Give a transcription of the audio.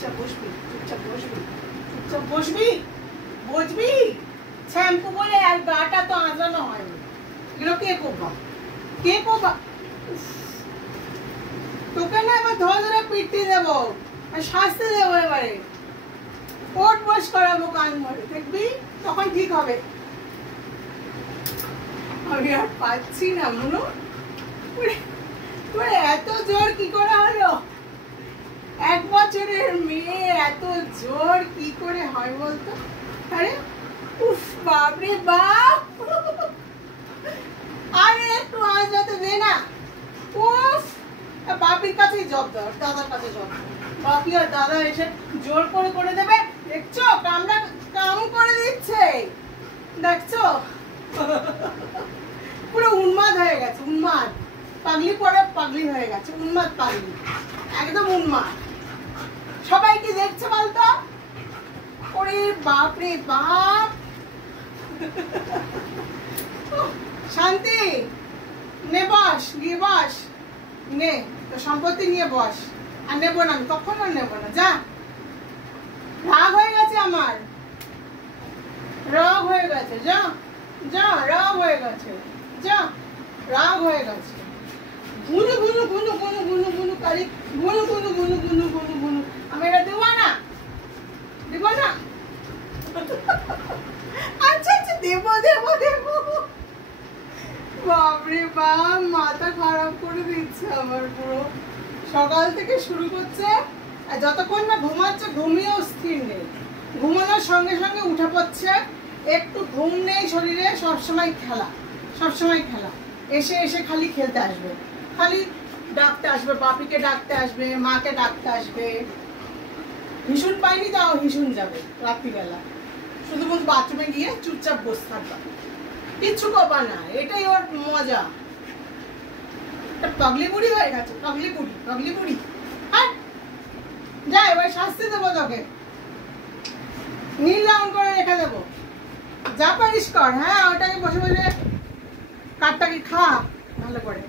চুপচাপ বসবি, চুপচাপ বসবি, চুপচাপ বসবি, বসবি। শ্যাম্পু বলে আর গাটা তো আঁচড়ানো হয়নি। এগুলো কে করবা, কে করবা? তোকে না এবার ধরে ধরে পিটি দেবো আর শাস্তি দেবো এবারে। ওট বস করাবো কান ধরে, দেখবি তখন ঠিক হবে। আমি আর পাচ্ছি না মনু, তোর এত জোর কি করে হলো? 1 বছরের মেয়ে এত জোর কি করে হয় বলতো? আরে উফ, বাপরে বাপ, আরে একটু আজতে দে না। উফ, বাপির কাছেই জব দাও, দাদার কাছে জব। বাপি আর দাদা এসে জোর করে করে দেবে, দেখছো? কামড়া কাম করে দিচ্ছে, দেখছো? পুরো উন্মাদ হয়ে গেছে, উন্মাদ। পাগলি পরে পাগলি হয়ে গেছে, উন্মাদ পাগলি, একদম উন্মাদ। সবাই কি দেখছে বলতো? ওরে বাপ রে বাপ। শান্তি, নে বস, গিয়ে বস, নে তো সম্পত্তি নিয়ে বস। আর নেবো না, আমি কখনো নেবো না, যা। রাগ হয়ে গেছে আমার, রাগ হয়ে গেছে, যা যা, রাগ হয়ে গেছে, যা, রাগ হয়ে গেছে। গুনু গুনু গুনু গুনু গুনু গুনু কালি, গুনু গুনু গুনু গুনু গুনু গুনু। আমি এটা দেবো না, দেবো না। আচ্ছা আচ্ছা, দেবো দেবো দেবো। বাপরে বাপ, মাথা খারাপ করে দিচ্ছে আমার পুরো। সকাল থেকে শুরু করছে, আর যতক্ষণ না ঘুমাচ্ছে ঘুমিয়েও স্থির নেই। ঘুমানোর সঙ্গে সঙ্গে উঠে পড়ছে, একটু ঘুম নেই শরীরে, সবসময় খেলা, সবসময় খেলা। এসে এসে খালি খেলতে আসবে, খালি ডাকতে আসবে, বাপিকে ডাকতে আসবে, মাকে ডাকতে আসবে। হিসুন পাইনি তাও হিসুন যাবে রাত্রিবেলা, শুধু বলতে বাথরুমে গিয়ে চুপচাপ বসে থাকবা, কিচ্ছু করবা না। এটাই ওর মজা। পাগলি বুড়ি হয়ে গেছে, পাগলি বুড়ি, পাগলি বুড়ি। হ্যাঁ, যা, এবার শাস্তি দেবো তোকে, নীল রঙ করে রেখে দেবো, যা পারিস কর। হ্যাঁ, ওটাকে বসে বসে কাঠটাকে খা ভালো করে।